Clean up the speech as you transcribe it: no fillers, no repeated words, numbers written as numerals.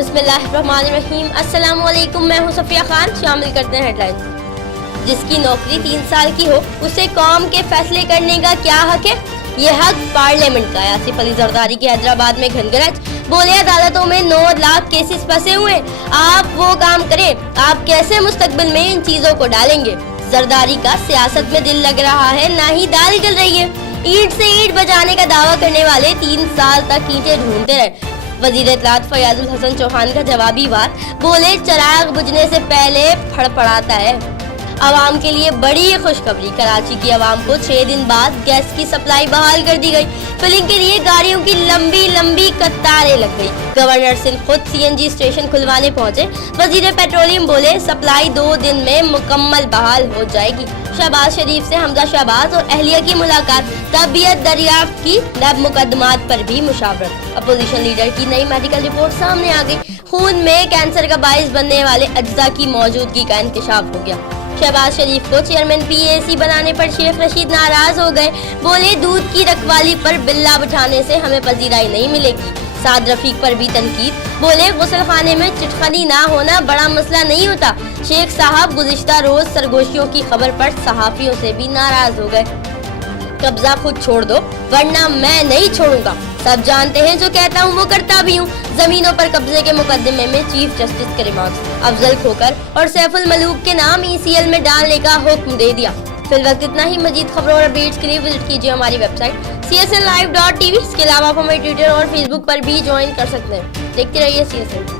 बिस्मिल्लाहिर्रहमानिर्रहीम। अस्सलाम वालेकुम, मैं हूं सफिया खान। शामिल करते हैं हेडलाइंस। जिसकी नौकरी 3 साल की हो उसे कौम के फैसले करने का क्या हक है? ये हक पार्लियामेंट का है। आसिफ अली जरदारी की हैदराबाद में घनगरज, बोले अदालतों में 9 लाख केसेस फंसे हुए, आप वो काम करें, आप कैसे मुस्तकबिल में इन चीजों को डालेंगे? जरदारी का सियासत में दिल लग रहा है, ना ही दाल गल रही है। ईंट से ईंट बजाने का दावा करने वाले 3 साल तक ईंटें ढूंढते रहे। वजीर इत्तलात फयाजुल हसन चौहान का जवाबी वार, बोले चिराग बुझने से पहले फड़फड़ाता है। आवाम के लिए बड़ी खुशखबरी, कराची की आवाम को 6 दिन बाद गैस की सप्लाई बहाल कर दी गई। फिलिंग के लिए गाड़ियों की लंबी लंबी कतारें लग गई। गवर्नर सिंध खुद सीएनजी स्टेशन खुलवाने पहुंचे। वजीर पेट्रोलियम बोले सप्लाई 2 दिन में मुकम्मल बहाल हो जाएगी। शहबाज शरीफ से हमजा शहबाज और अहलिया की मुलाकात, तबीयत दरियाफ्त की, लैब मुकदमात पर भी मुशावरत। अपोजिशन लीडर की नई मेडिकल रिपोर्ट सामने आ गई। खून में कैंसर का बाइस बनने वाले अज्जा की मौजूदगी का इंकशाफ हो गया। शहबाज शरीफ को चेयरमैन पीएसी बनाने पर शेख रशीद नाराज हो गए। बोले दूध की रखवाली पर बिल्ला बिठाने से हमें पजीराई नहीं मिलेगी। साद रफीक पर भी तनकीद, बोले गुस्ल खाने में चिटखनी ना होना बड़ा मसला नहीं होता। शेख साहब गुज़िश्ता रोज सरगोशियों की खबर पर सहाफियों से भी नाराज हो गए। कब्जा खुद छोड़ दो वरना मैं नहीं छोड़ूंगा। सब जानते हैं जो कहता हूँ वो करता भी हूँ। जमीनों पर कब्जे के मुकदमे में चीफ जस्टिस के रिमार्क्स, अफजल खोकर और सैफुल मलूक के नाम ईसीएल में डालने का हुक्म दे दिया। फिल वक्त इतना ही। मजीद खबरों और अपडेट्स के लिए विजिट कीजिए हमारी वेबसाइट csnlive.tv। इसके अलावा आप हमें ट्विटर और फेसबुक पर भी ज्वाइन कर सकते हैं। देखते रहिए CSN।